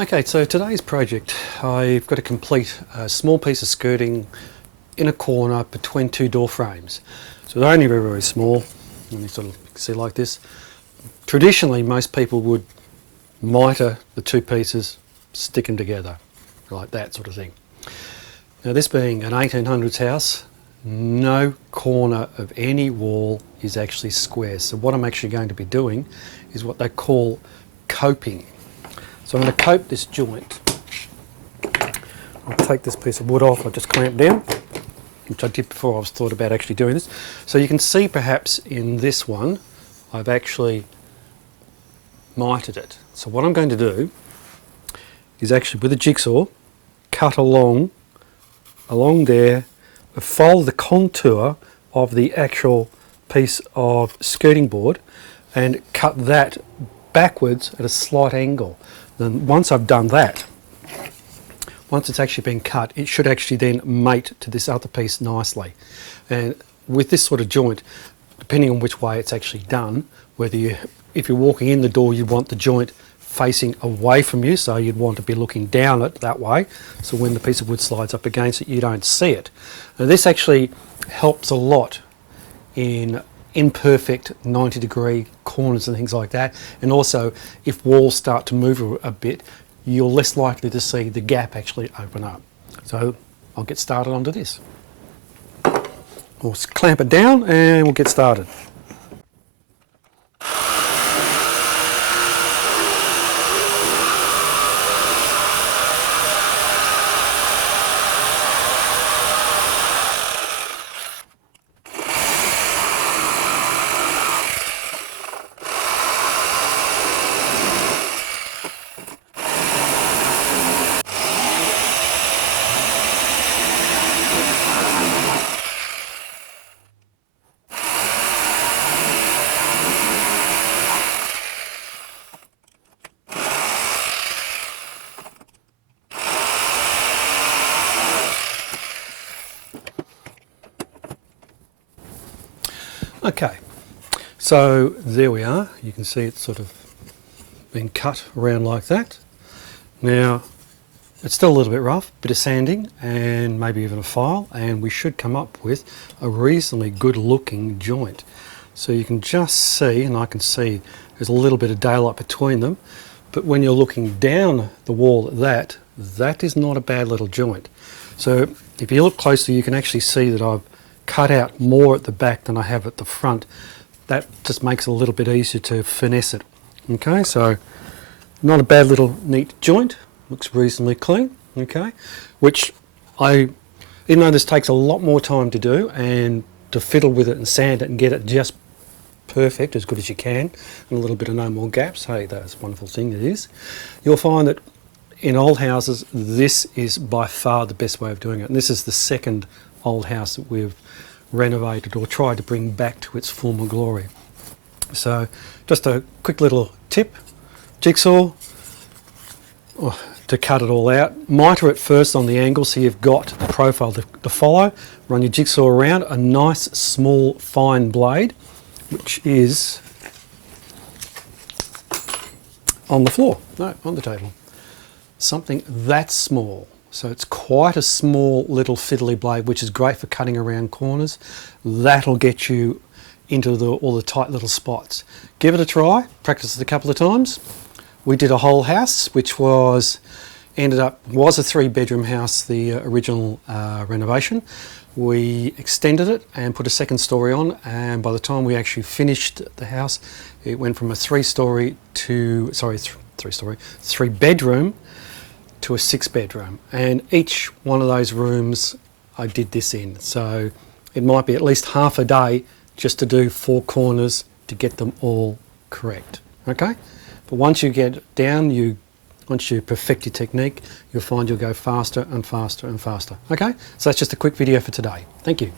Okay, so today's project, I've got to complete a small piece of skirting in a corner between two door frames. So they're only very, very small, and you sort of see like this. Traditionally, most people would miter the two pieces, stick them together, like that sort of thing. Now this being an 1800s house, no corner of any wall is actually square. So what I'm actually going to be doing is what they call coping. So I'm going to cope this joint. I'll take this piece of wood off, I'll just clamp down, which I did before I was thought about actually doing this. So you can see perhaps in this one, I've actually mitered it. So what I'm going to do is actually with a jigsaw, cut along there, follow the contour of the actual piece of skirting board and cut that backwards at a slight angle. Then once I've done that, once it's actually been cut, it should actually then mate to this other piece nicely. And with this sort of joint, depending on which way it's actually done, if you're walking in the door, you want the joint facing away from you, so you'd want to be looking down it that way, so when the piece of wood slides up against it, you don't see it. Now this actually helps a lot in imperfect 90-degree corners and things like that, and also if walls start to move a bit, you're less likely to see the gap actually open up. So I'll get started onto this. We'll clamp it down and we'll get started. Okay, so there we are. You can see it's sort of been cut around like that. Now, it's still a little bit rough, bit of sanding and maybe even a file, and we should come up with a reasonably good looking joint. So you can just see, and I can see there's a little bit of daylight between them, but when you're looking down the wall at that is not a bad little joint. So if you look closely, you can actually see that I've cut out more at the back than I have at the front. That just makes it a little bit easier to finesse it. Okay, so not a bad little neat joint, looks reasonably clean. Okay, which even though this takes a lot more time to do and to fiddle with it and sand it and get it just perfect, as good as you can, and a little bit of no more gaps, hey, that's a wonderful thing it is. You'll find that in old houses, this is by far the best way of doing it. And this is the second old house that we've renovated or tried to bring back to its former glory. So just a quick little tip, jigsaw to cut it all out. Miter it first on the angle so you've got a profile to follow. Run your jigsaw around, a nice small fine blade which is on the floor, no, on the table. Something that small. So it's quite a small little fiddly blade, which is great for cutting around corners. That'll get you into all the tight little spots. Give it a try, practice it a couple of times. We did a whole house, which was a 3-bedroom house, the original renovation. We extended it and put a second story on, and by the time we actually finished the house, it went from a 3-bedroom to a 6-bedroom, and each one of those rooms I did this in. So it might be at least half a day just to do 4 corners to get them all correct. Okay, but once you get down, once you perfect your technique, you'll find you'll go faster and faster and faster. Okay, so that's just a quick video for today. Thank you.